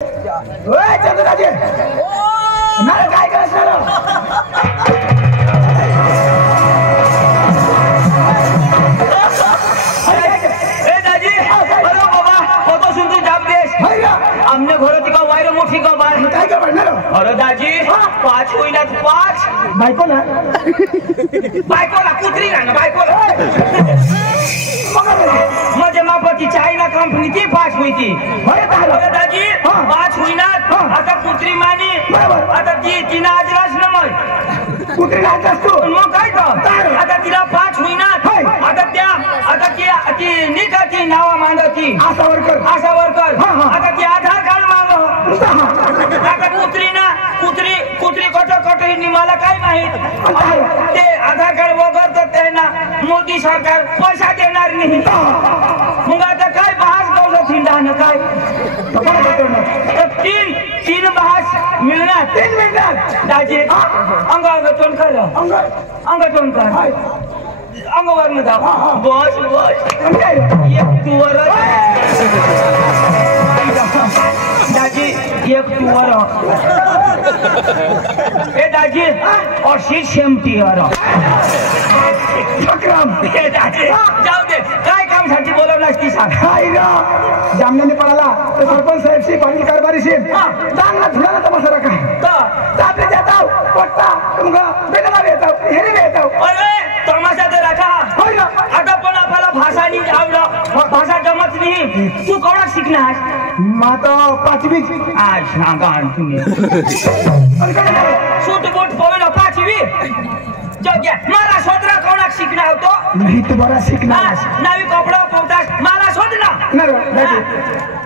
ओय चंद्राजी मला काय करायचं हमने घरोची का वायर मोठी का बार काय काय पडणार अरे दाजी 5 होईना 5 बायकोला कुत्री ना बायकोला म्हणजे मापाची चायना कंपनीची 5 होईती अरे दाजी 5 होईना आता कुत्री मानी आता ती नाजरास न मग कुत्री नाचस तू मग काय तर आता तिला 5 होईना आता ती निकाती नावा मांडती आशा वर्कर आता ती आधार कार्ड मागो आता कुत्री कट ही मला काय माहित ते आधार कार्ड वगैरे तर त्यांना मोदी सरकार पैसा देणार नाही मग आता काय बहास गवलं थिंडानं काय तीन बहास मिळणार 3 मिनिटात दाजी अंगावर कर अंगातून कर अंगावर न जाऊ बस एक तुवर दाजी एक तुवर ए दाजी अशी शेमटी दाजी जाऊ दे काय काम साठी बोलवलं असती सांग जामण्याने पडाला तर सरपंच साहेबशी पाटील कारभारीशी चांगला धुळाला तमाशा राखा तापले जाताव पट्टा तुमका बेगला येताव हेरी येताव अरे तमाशा तर राखा आता पण आपल्याला भाषा नाही आवडा भाषा जमत नाही तू कोणा शिकणार माता 5वी आज सांगा तुम्ही सूट बूट पवेल 5वी जग्या मला शोधरा कोणा शिकणार होतो नाही तू बरा शिकणार नवी कपडा पोवतास मला शोध ना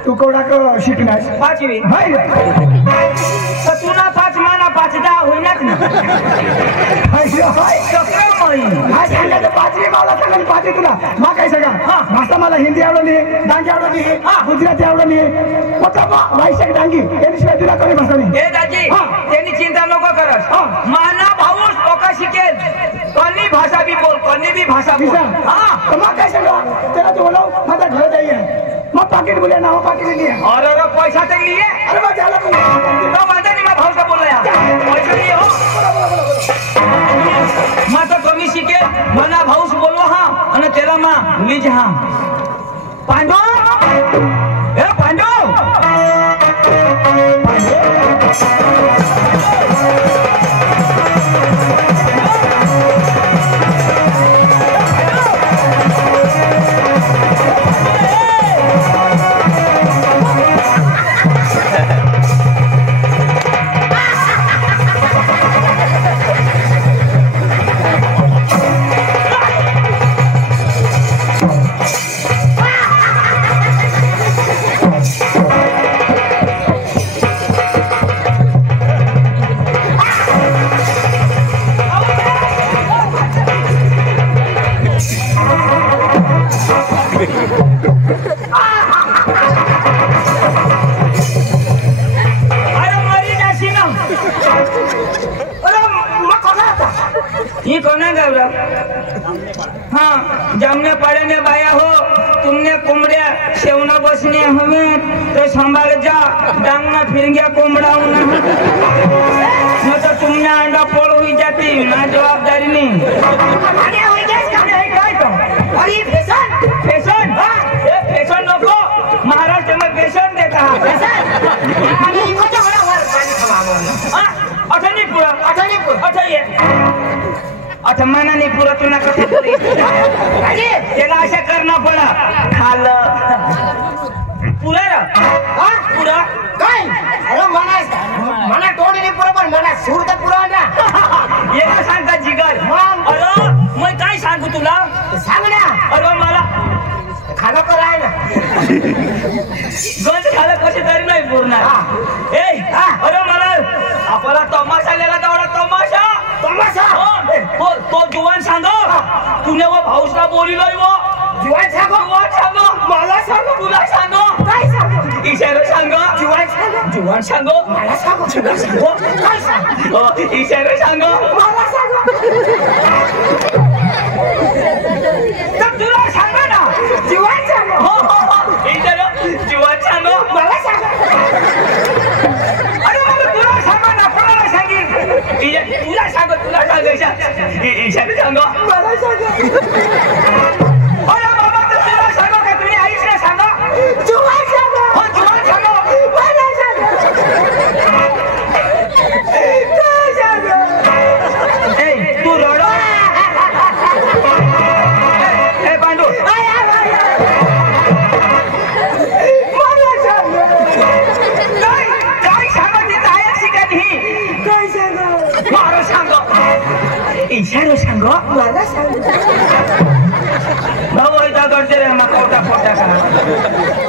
तू कोणा शिकणार 5वी तर तुला 5 माना 5 10 होईनाच ना पाचवी मला सांगा पाचवी तुला मा काय सांगा भाषा मला हिंदी आवडली डांगी आवडली गुजराती आवडली वाईशक डांगी याशिवाय तुला कमी भाषा नाही हे दाजी त्यांनी चिंता नको करत माना भाऊस लोक शिकेल कन्नी भाषा भी बोल कन्नी भी भाषा बोल तो मा काय सांगा तेरा तो बोलाव माझा घर जाइए मग पाकिट बोले ना पाकिट लिए अरे पैसा तो लिए अरे मग झाला तो माझा नहीं मैं भाषा बोल रहा पैसा लिए हो मैं तो कमी शिके मना भाऊस बोलवा हाँ અને तेरा माँ लीज हाँ पांडो ए पांडो हाँ जमने पड़े ने बाया हो तुमने कुमड़िया सेवना बसने हमें तो संभाल जा डांग में फिर गया कुमड़ा न तो तुमने अंडा फोड़ हुई जाती ना जवाबदारी नहीं फैशन नको महाराष्ट्र में फैशन देता है अठनीपुर अच्छा मना नहीं पूरा तुला कसं त्याला अशा करना पडा खाल पुरा पुरा काय अरे मना तोंड नाही बरोबर मना सूर तर पुरा ना येला सांगता जिगर अरे मैं काय सांगू तुला सांग ना अरे मला खाना तर आहे ना गंज खाला कसे तरी नाही पुरणार ए अरे मला आपला तमाशा लिहिला तेवढा तमाशा तो जुवान सांगो तुने वो भाऊसला बोलिलो वो जुवान सांगो मला सांगो तुला सांगो काय सांगो इशारा सांगो जुवान सांगो मला सांगो काय सांगो इशारा सांगो मला सांगो तर तुला सांगा ना जुवान सांगो इशारा जुवान सांगो मला सांगो इशारो सांगो मला सांग भाऊ होता करते रे मग कोटा फोटा का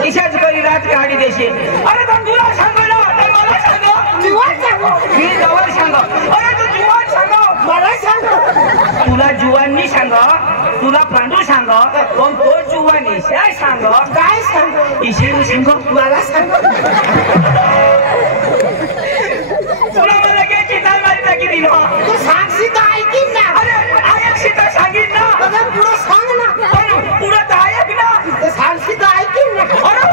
इशाच करी रात गाडी देशे अरे तुम तुला सांगो ना ते मला सांगो जीवन सांगो मी जवळ सांगो अरे तू जुवान सांगो मला सांगो तुला जुवाननी सांगो तुला पांडू सांगो पण तो जुवान इशा सांगो काय सांगो इशारो सांगो मला सांगो तुला मला काय चिताल मारता की दिलो तू सांगशी तर ऐकीन ना अरे आयकशी तर सांगिन ना मला पुढं सांग ना पण पुढं तर ऐक ना तू सांगशी तर ऐकीन ना अरे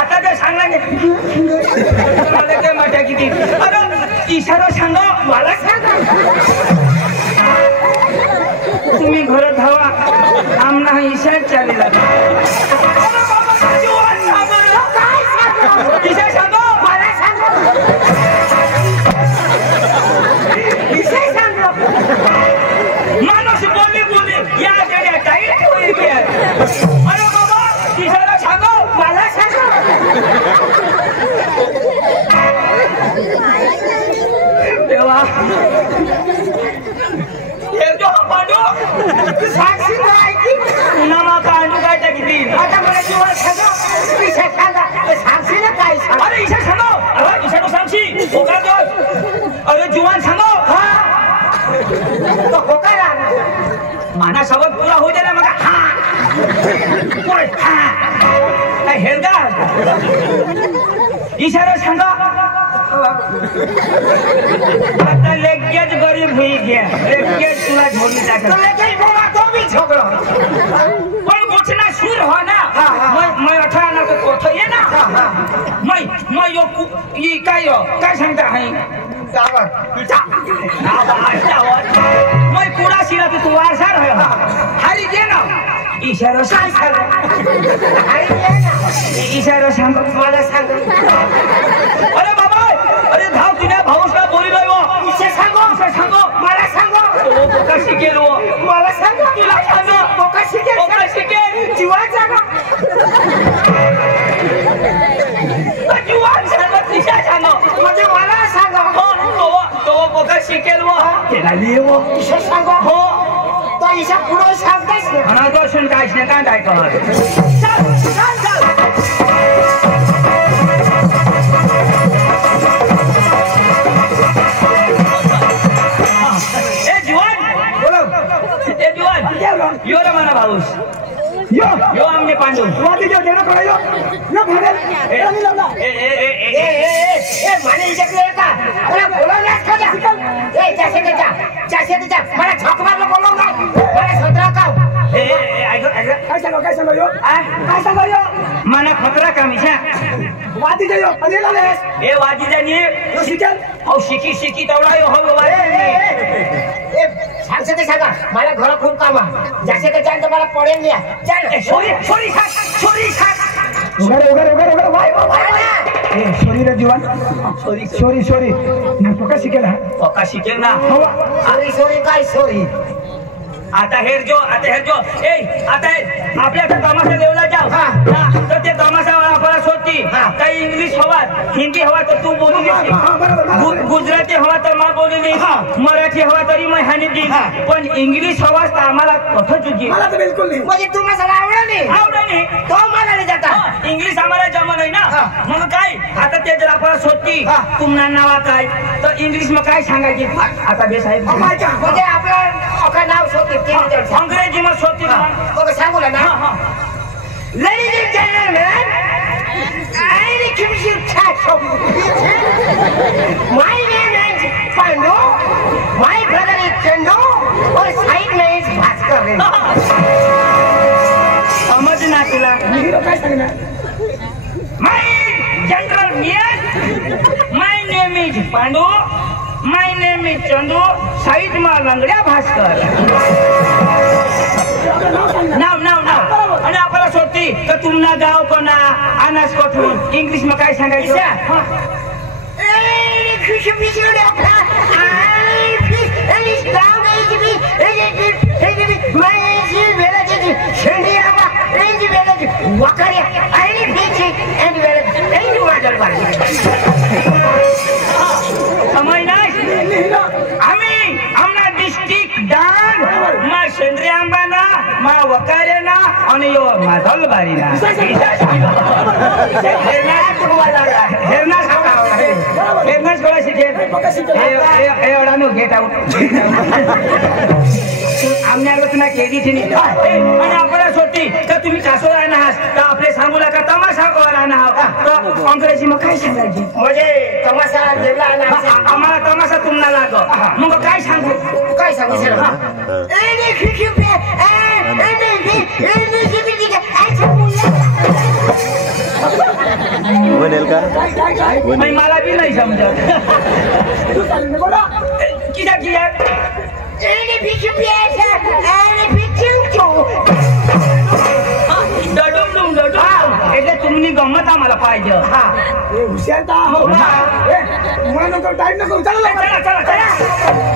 आता ते सांगला मला काय मारता किती अरे इशारा सांगो मला सांग तुम्ही घरात धावा आमना इशारा चालेला अरे बाबा जुवान सांगो ना काय सांगो इशारा सांगो मला सांगो विषय सांगो माणूस बोली बोली या जड्या टाईट होईल की अरे बाबा इशारा सांगो मला सांगो देवा हे जो पांडू तू सांगशी तर ऐकीन पुन्हा मग पांडू काय टाकी आता मला जीवन सांगो विषय सांगा तू सांगशी ना काय सांग अरे ईशा सांगो अरे ईशा तो सांगशी होकार दोस अरे जुवान सांगो तो होकार माना सबक पूरा हो जाना मग हा पुरे हा काय हेलगा इशारा सांगो आता लगेच गरीब होई गया लगेच तुला झोली टाकल लेकिन बोला तो भी झगड़ा पण गोठना सुर हो ना मैं 18 ना को कोठ ये ना मैं यो ये काय सांगता है मैं पूरा सिरा की तू वारसार है हरी दे ना इशारा सांग इशारा सांग मला सांग अरे बाबा अरे धाव तुझ्या भाऊसला बोली नाही वो विषय सांगो मला सांगो तो का शिकेल वो मला सांगो तुला सांगो तो का शिकेल जीवन सांगो जुवान सांगत निशा सांगो म्हणजे मला सांगो तो बोका शिकेल वो त्याला लिहे वो विषय सांगो हो तो ईशा पुढे सांगतेस ना अनादर्शन काहीच नाही काय कर चल ए जुवान यो रे मना भाऊस यो आमने पांडू वादी जो देना पड़ा यो भागेल ए माने इजकले का अरे बोलो ना खाजा ए जैसे जा मला झक मारलो बोलो ना मला खतरा का काय सांगो यो काय सांगो यो मना खतरा का मिशा वादी जो यो अनेला ले ए वादी जानी यो शिकल औ शिकी तवडा यो हो वादी सांगते ते सांगा मला घर खूप काम आहे जैसे का जान तो मला पडेल नाही चल छोरी उगर वाय ए छोरी रे जीवन छोरी ना तो का शिकेल ओका शिकेल ना छोरी काय छोरी आता हेर जो ए आता आपल्या तमाशा देवला जाओ तर ते तमाशा आपल्याला सोडती काही इंग्लिश हवा हिंदी हवा तर तू बोलू दे गुजराती हवा तर मा बोलू दे मराठी हवा तरी मैं हानी दी पण इंग्लिश हवा तर आम्हाला कथं चुकी मला तर बिलकुल नाही म्हणजे तुम्हाला आवडलं नाही तो मला नाही जाता इंग्लिश आम्हाला जमा नाही ना मग काय आता ते जर आपल्याला सोडती तुम्हाला नावा काय तर इंग्लिश मग काय सांगायची आता बे साहेब म्हणजे आपलं नाव सोडते अंग्रेजी में सोती सांगू ना Ladies and gentlemen, I give you catch up. My name is Pandu. My brother is Chandu. और side में is Bhaskar. समझ ना तुला हीरो काय सांगणार My general Mian. My name is Pandu. My name is Chandu. Side में लंगड्या भास्कर. नाव आणि आपल्याला सोडती तर तुमना गाव कोणा अनास कोठून इंग्लिश में काय सांगायचं समज नाही आम्ही आमना मा वकारे ना आणि यो माधल बारी ना हेरनास कोणा शिकेल एवढा नो गेट आउट आमने रचना केली थी आणि आपल्याला सोडती तर तुम्ही कासो राहणार आहात तर आपले सांगू नका तमाशा राहणार तर अंग्रेजी मग काय सांगायची म्हणजे तमाशा जेवला आम्हाला तमाशा तुम्हाला लाग मग काय सांगू काय सांगू बनेल का मला बी नाही समजत किया किया એટલે तुमनी गमत आम्हाला पाहिजे हा हुशार टाइम नको चला चला चला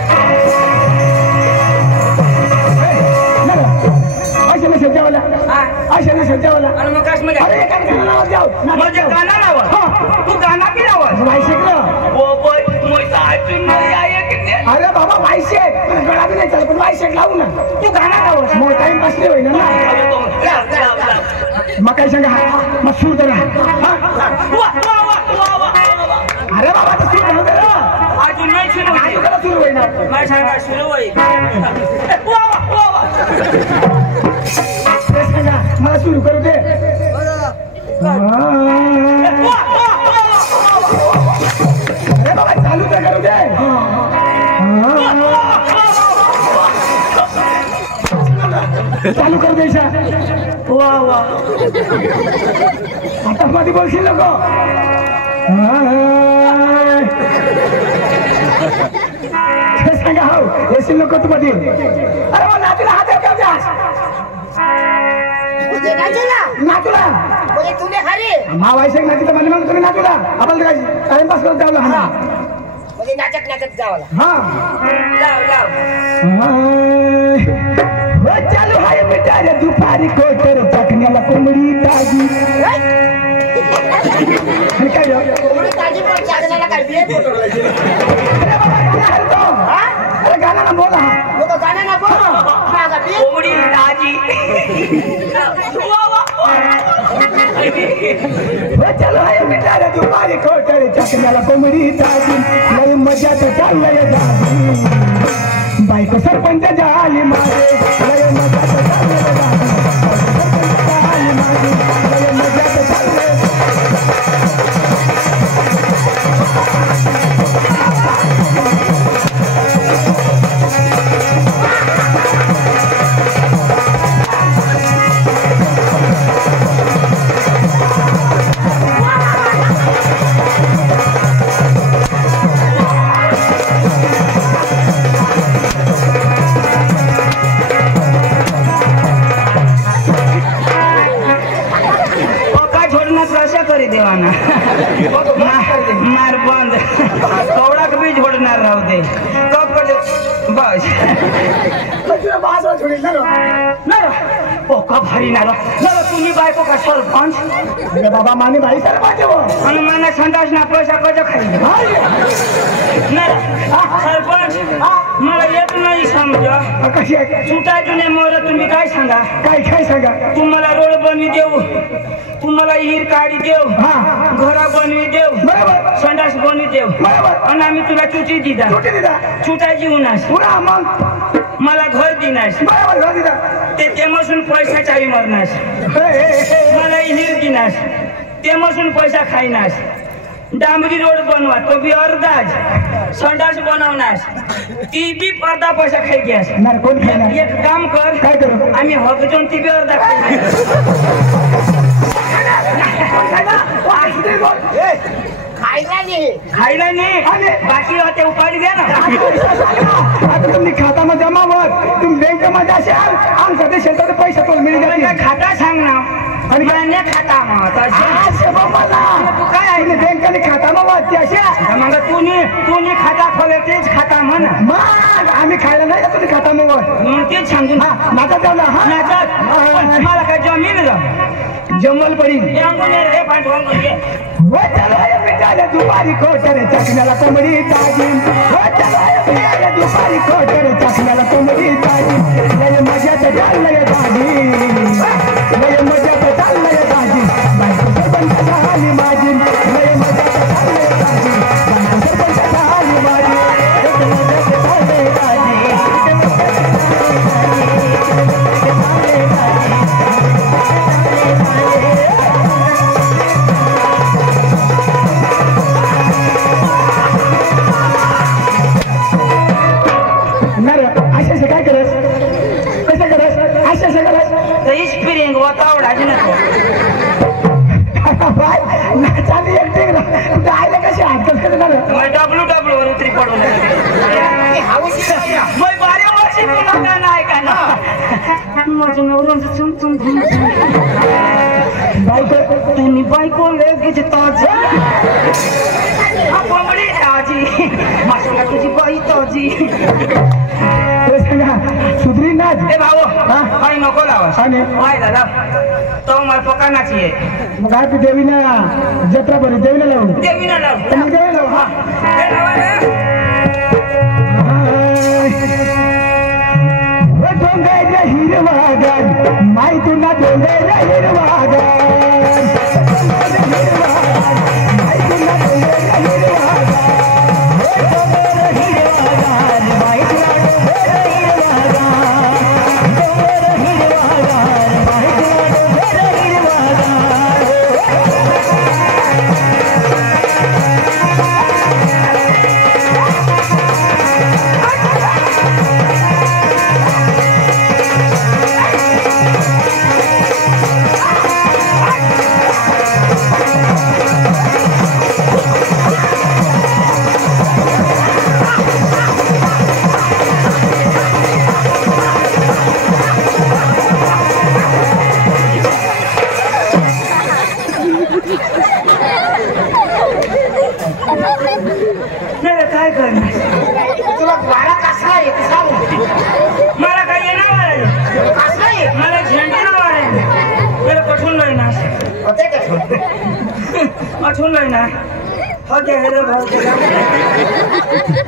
आणि मग काश्मीर म्हणजे गाणं लावत तू गाणं बी लावत अरे बाबा वायशेक गळा बी नाही चालत पण वायशेक लावू ना तू गाणं लावत मग टाइम पास नाही होईना ना मग काय सांगा मग सूर दे अरे बाबा तर सूर घालू दे ना अजून नाही सुरू नाही त्याला सूर होईना नाही सांगा सुरू होईल ते सांगा मला सुरू करू दे अरे बाबा चालू तर करू दे चालू कर द्यायचा वा वा आता मध्ये बोलशील नको सांगा हो येशील नको तू मध्ये अरे मग नातीला हात का द्यास नातूला तुले खरे मावायशेक नाती तर मला मग तुम्ही नातूला आपण टाइमपास करत जाऊ हा म्हणजे नाचत नाचत जावला हा लाव लाव चालू आहे मिठारे दुपारी कोटर चकण्याला कोंबडी ताजी काय कोंबडी ताजी पण चाकण्याला काय बिये अरे गाणं ना बोला लोक गाणं ना बोल मागा बिये कोंबडी ताजी चालू आहे मिठारे दुपारी कोटर चकण्याला कोंबडी ताजी लय मजाच चाललंय जाजी बायको सरपंच झाली माझे लय मजाच चाललंय जाजी झाली माझी लय मजाच चाललंय देवाना मार बंद कवड़ा भी झोड़ना राव दे कब कर दे बस तुला बाजूला छोडी ना ओ का भारी ना तुम्ही बायको का सरपंच अरे बाबा माने भाई सरपंच हो आणि मला संडास ना पैसा कजा खाई ना सरपंच मला येत नाही समजा कशी आहे सुटायचं नाही मोर तुम्ही काय सांगा काय सांगा तुम्हाला रोड बनवी देऊ तुम्हाला हिर काढी देऊ घरा बनवी देऊ संडास बनवी देऊ आणि आम्ही तुला चुटी दिदा चुटायची उन्हास मग मला घर दिनास ते तेमसून पैसा चावी मरनास मला हिर दिनास तेमसून पैसा खाईनास डांबरी रोड बनवा तो बी अर्धाच संडास बनवनास ती बी अर्धा पैसा खाई गयास एक काम कर काय करू आम्ही हकजून ती बी अर्धा खायला नाही बाकी होते उपाडी द्या ना आता तुम्ही खात्यामध्ये जमा होत तुम्ही बँकेमध्ये असाल आमच्या देशात पैसे पण मिळेल खाता सांग ना आणि खाता मग तू काय आहे बँकेने खाता मग वाटते अशा मग तू खाता खोले तेच खाता म्हण मग आम्ही खायला नाही तुम्ही खाता मग तेच सांगून नाचा ठेवला मला काय जमीन जमल पडी चालू आहे मिळाले दुपारी कोटर चकण्याला कोंबडी ताजी मिळाले दुपारी कोटर चकण्याला कोंबडी ताजी लय मजात चाललंय दाजी लय मजात चाललंय दाजी बायको सरपंच झाली माझी लय मजात चाललंय दाजी बायको सरपंच झाली माझी लय मजात चाललंय दाजी अशा काय करस कसं करस अशा करस इस्पिरिंग वातावरण आहे ना चांगली एकटे आयला कशी हात करणार डब्ल्यू वर उतरी पडून मग बाऱ्या वर्षी पुन्हा नाही का ना माझ्या नवऱ्याचं चुमचुम बायको तुम्ही बायको लगेच ताजी कोंबडी ताजी मासला तुझी बाई ताजी सुधरी ना ए भाऊ काही नको लावा माय दादा तो मला पकानाची आहे मग काय देवी ना जत्रा बरी देवीला लावून देवीला लाव देवी लावू हा डोंगराच्या हिरवागार माई तुला डोंगराच्या हिरवागार माई तुला डोंगराच्या हिरवागार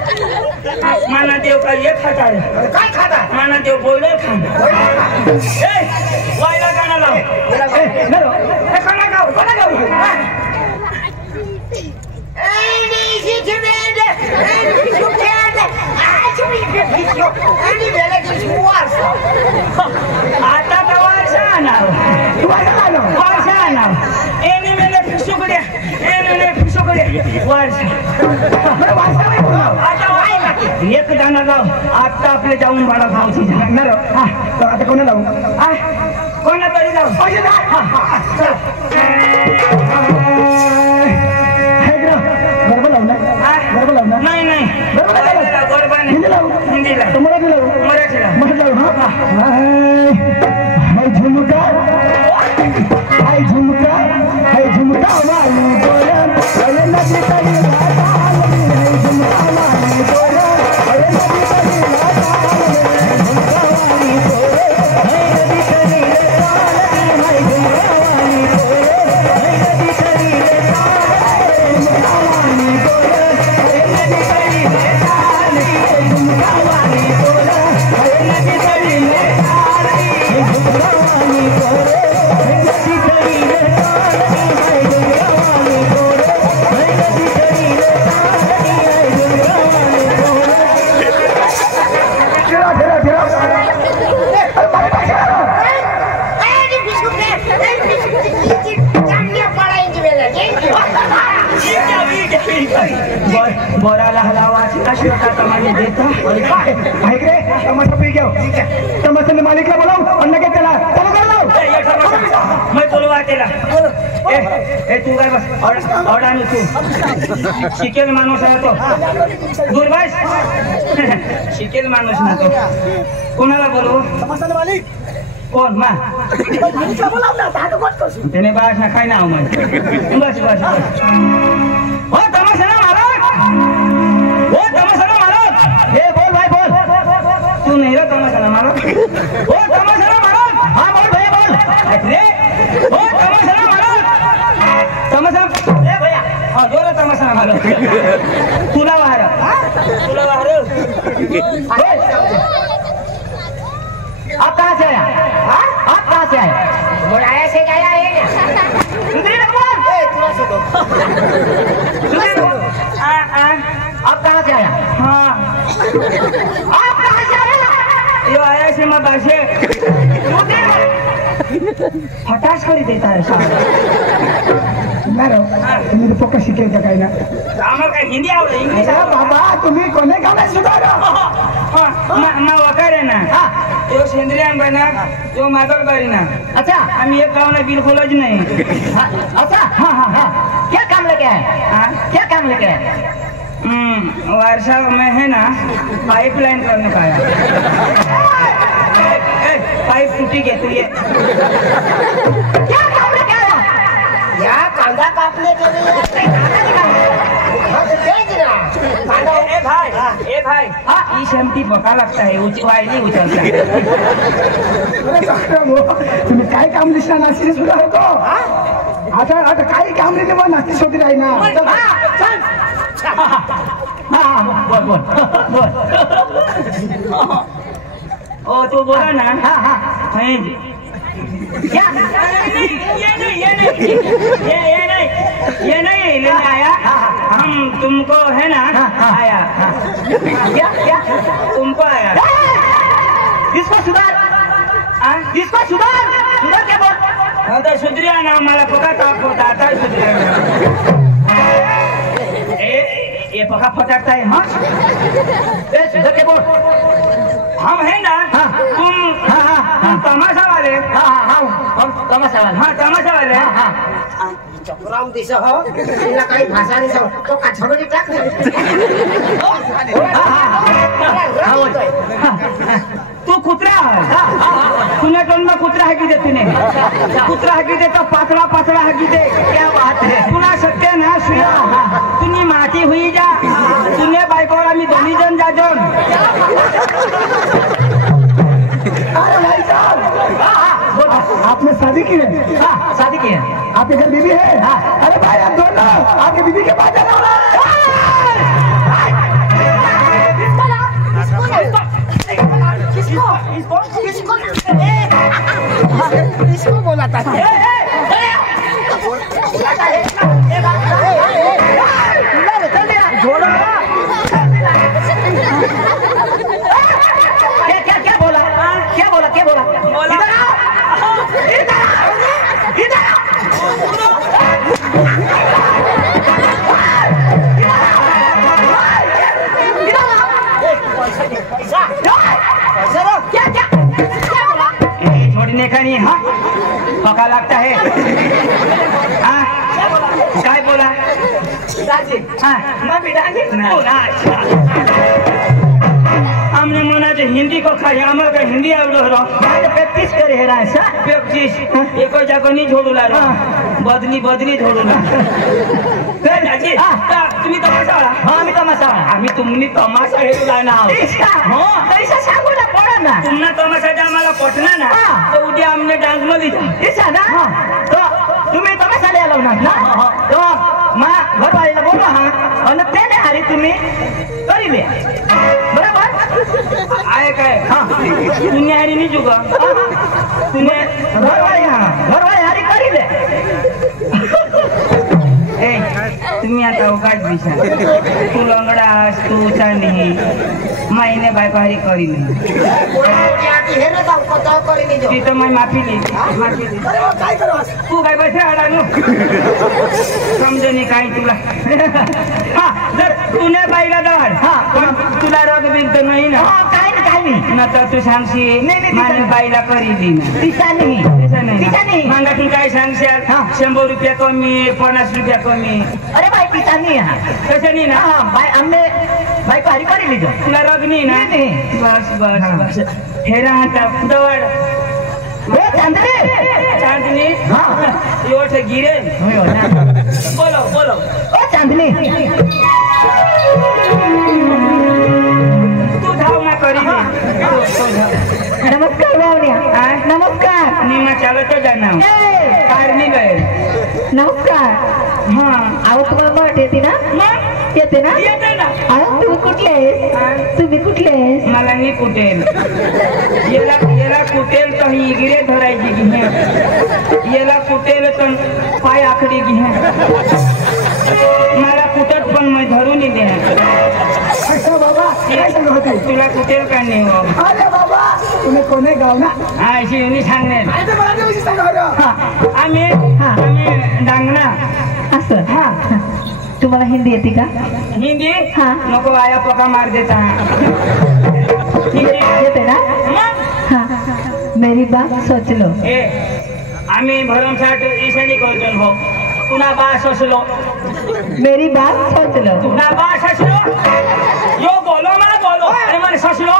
माना देव का ये खाता है काय खाता माना देव बोले खाता वायला गाणं लाव गाणं गाव आता तर वर्षा एनी मेले फिसुकडे एक जण लाव आता आपले जाऊन बाळा भावची जाणार आता कोणा लावू कोणा तरी लाव बरोबर लावणार नाही नाही गरबा नाही हिंदीला मराठीला झुमका वाली बोला नदी तरी झुमका वाली बोला नदी तरी बोराला हलावाची अशी माझे देता ऐक रे तमाशा पी घेऊ तमाशाने मालिकला बोलाव अन्न घे त्याला मैं बोलवा त्याला ए तू काय बस ऑर्डाने तू शिकेल माणूस आहे तो दूर बस शिकेल माणूस ना तो कोणाला बोलू तमाशाने मालिक कोण मा त्याने बास ना काय नाव मग बस बस बस हो तमाशा हो तमाशा महाराज हे बोल भाई बोल तू नहीं रहा तमाशा महाराज हो तमाशा महाराज हाँ बोल भैया बोल रे हो तमाशा महाराज तमाशा ए भैया हाँ जोर तमाशा आम्हाला तुला वार तुला वार आप कहाँ से आया? आप कहाँ से आए? बुलाया से गया है आप कहाँ से आया? हाँ आप कहाँ से आया? यो आया से मैं बासे फटाश करी देता है तुम्ही पोका शिकायचं काय ना आम्हाला काय हिंदी आवडे इंग्लिश बाबा तुम्ही कोणे गाणं सुधारा वगैरे ना तो सेंद्रिय बना तो मागल बारी ना अच्छा आम्ही एक गावना बिलकुलच नाही अच्छा हाँ हाँ हाँ क्या काम लेके आए? क्या काम लेके आए? वर्षा में है ना पाइपलाइन करने का आया पाइप टूटी गई तो ये क्या काम लेके आया? यहाँ कांदा काटने के ए भाई हाँ इस एमटी बका लगता है वाई नहीं उचलता है तुम्ही काय काम दिसणार नाशिक सुद्धा होतो आता आता काही काम नाही मग नाशिक होती राही ना बोल बोल बोल ओ तो बोला ना हाँ हाँ क्या ये नहीं लेने आया हम तुमको है ना आया क्या क्या तुमको आया इसको सुधार इसको सुधार सुधार क्या बोल आता सुधरिया ना मला पका ताप होता आता सुधरिया ये पका फटाकता है हाँ सुधार क्या बोल हम है ना तुम तमाशा वाले हम तमाशा वाले हाँ तमाशा वाले चक्राम दिसो हो तिला काही भाषा दिसो तो का झगडी टाक तू कुत्रा है तूने टोन में कुत्रा है की दे तूने कुत्रा है की दे तो पातला पातला है की दे क्या बात है तुला सत्य ना सुया तुनी माती हुई जा तूने बायकोला मी दोन्ही जण जा जण अरे भाई साहब आपने शादी की है शादी की है आपके घर बीवी है अरे भाई आप दोनों आपके बीवी के पास जाना इसको बोला था क्या क्या बोला क्या बोला क्या बोला बोला छोड़ने का नहीं हाँ पका लगता है हाँ क्या बोला हाँ हमने मना जो हिंदी को खाई हमारे का हिंदी आवड़ो रहो प्रैक्टिस करे है राजा प्रैक्टिस एको जाको नहीं छोड़ू ला बदली बदली छोड़ू ला तुम्ही तमाशा हाँ मी तमाशा आम्ही तुम्ही तमाशा हेरू लायना आहोत कैसा सांगू ना पडा ना तुमना तमाशा आम्हाला पटना ना तो उद्या आमने डान्स मध्ये ऐसा ना तो तुम्ही तमाशा आलो ना तो मा घरवालीला बोलवा हा आणि त्याने हारी तुम्ही करी ले बरोबर आहे काय तुम्ही हारी नाही जुगा तुम्ही घरवाली हारी करी ले तुम्ही आता उगाच दिशा तू लंगडास तू चांदी माईने बायपारी करी नाही तिथं मी माफी लिहिली तू काय बसे अडाणू समजणी काय तुला जर तुने बाईला दाड तुला रग बिगत नाही ना न तर तू सांगशील माझ्या बाईला करी नाही मागातून काय सांगशाल 100 रुपया कमी 50 रुपया कमी अरे भाई पिता नहीं है कसं नाही ना भाई हमने भाई को हरी करी लीजिए तुला रग नाही ना बस बस बस हेरा हाता दवाड चांदनी योट गिरे बोलो बोलो ओ चांदनी तू धाव ना करी नमस्कार भावनिया नमस्कार निम्मा चालत जाना कारणी गए नमस्कार. हा अहो तुम्हाला मराठी येते ना? मग येते ना? येते ना. अहो तुम्ही कुठले आहेस? तुम्ही कुठले आहेस? मला नाही कुटेल याला कुटेल तर ही इगरे धरायची घे याला कुटेल तर पाय आखडी घे मला कुटत पण मी धरून दे अच्छा बाबा काय सांगत होते? तुला कुटेल का नाही हो अरे बाबा तुम्ही कोणी गाव ना? हा अशी युनी सांगणे अरे मला नाही विषय सांगा बरं. आम्ही डांगणा असं. हा तुम्हाला हिंदी येते का? हिंदी हा. नको आया पका मार देता हिंदी येते ना? मग हाँ. मेरी बात सोच लो. ए आम्ही भरमसाठ ईशानी करतो भाऊ पुन्हा बा ससलो मेरी बात सोच लो. पुन्हा बा ससलो यो बोलो मला बोलो अरे मला ससलो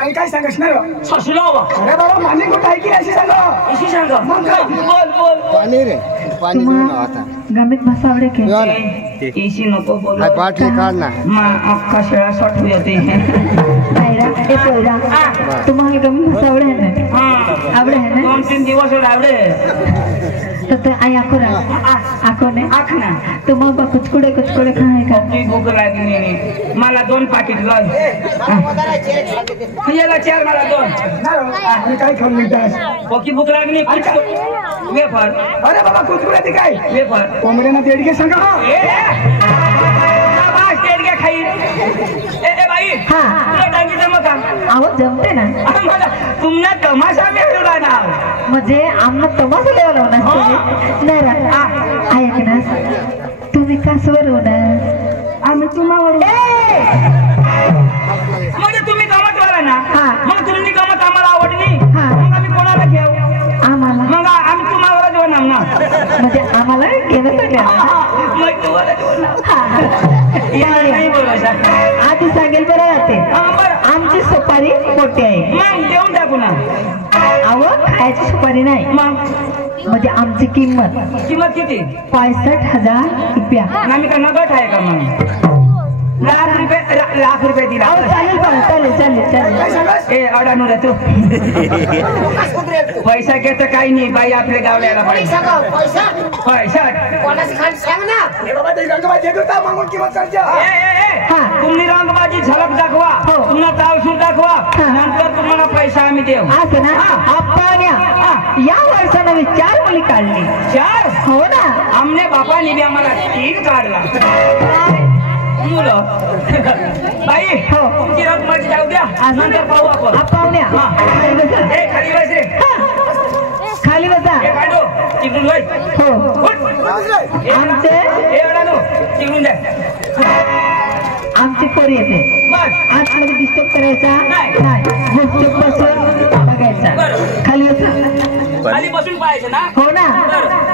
आणि काय सांगणार? ससलो अरे बाबा माने कुठं आहे की अशी सांगा. इशी सांग मग काय? बोल बोल पाणी रे पाणी घेऊन आव आता गमित भाषा आवडे के? येऊ ना. इशी नको बोलो हाय बाटली काढ ना मा अख्खा शेळा सट होते पोयरा ए पोयरा तुम्हाला गमित भाषा आवडे है ना? हा आवडे है ना? 2-3 दिवस आवडे तो आई आको रा आको ने आख ना तुम्हाला कुचकुडे खाय का? ती भूक लागली मला 2 पाकिट लाव याला 4 मला 2 नाही, आणि काय खाऊन मिळतात? ओकी भूक लागली वेफर अरे बाबा कुठे ते काय? वेफर कोंबड्यांना देडगे सांगा. घ्या खाई ए बाई हा. तुला डांगी जमत का आहो जमते ना. मला तुमना तमाशा मिळवला ना म्हणजे आम्हाला तमाशा लेवल होणार नाही रा ऐक ना तुम्ही कासवर होणार आम्ही तुम्हावर म्हणजे तुम्ही गमत वाला ना हा. मग तुम्ही गमत आम्हाला आवडली हा. मग आम्ही कोणाला घेऊ आम्हाला मग आम्ही तुम्हावरच होणार ना म्हणजे आम्हाला घेणं सगळ्यांना. मग तुम्हाला नाही बोलायचं आधी सांगेल बरं राहते. बरं आमची सुपारी मोठी आहे. मग देऊन टाकू ना अहो खायची सुपारी नाही मग म्हणजे आमची किंमत किंमत किती 65,000 रुपया. आम्ही का नगट आहे का मग लाख रुपये दिला अहो चालेल बरं चालेल. ए अडाणू रे तू पैसा घेतं काही नाही बाई आपल्या गावला यायला पाहिजे पैसा हे बाबा ते रंगबाज येत होता मागून किंमत करजा. हा. तुम्ही रंगबाजी झलक दाखवा हो. पुन्हा तावसूर दाखवा हा. नंतर तुम्हाला पैसा आम्ही देऊ असं ना आपण या वर्षानं मी 4 मुली काढली. 4 हो ना. आमने बापाने बी आम्हाला 3 काढला मुलं बाई हो. तुमची रंगबाजी जाऊ द्या नंतर पाहू आपण पाहुण्या हा. खाली बसा. ए खाली बस रे खाली बसा. ए काढो तिकडून वय हो आमचे ए अडाणू तिकडून द्या आमची पोर येते. बस आतमध्ये डिस्टर्ब करायचा नाही. नाही. गुपचूप बसून बघायचा. बरं. खाली बसा. खाली बसून पाहायचं ना हो ना. बरं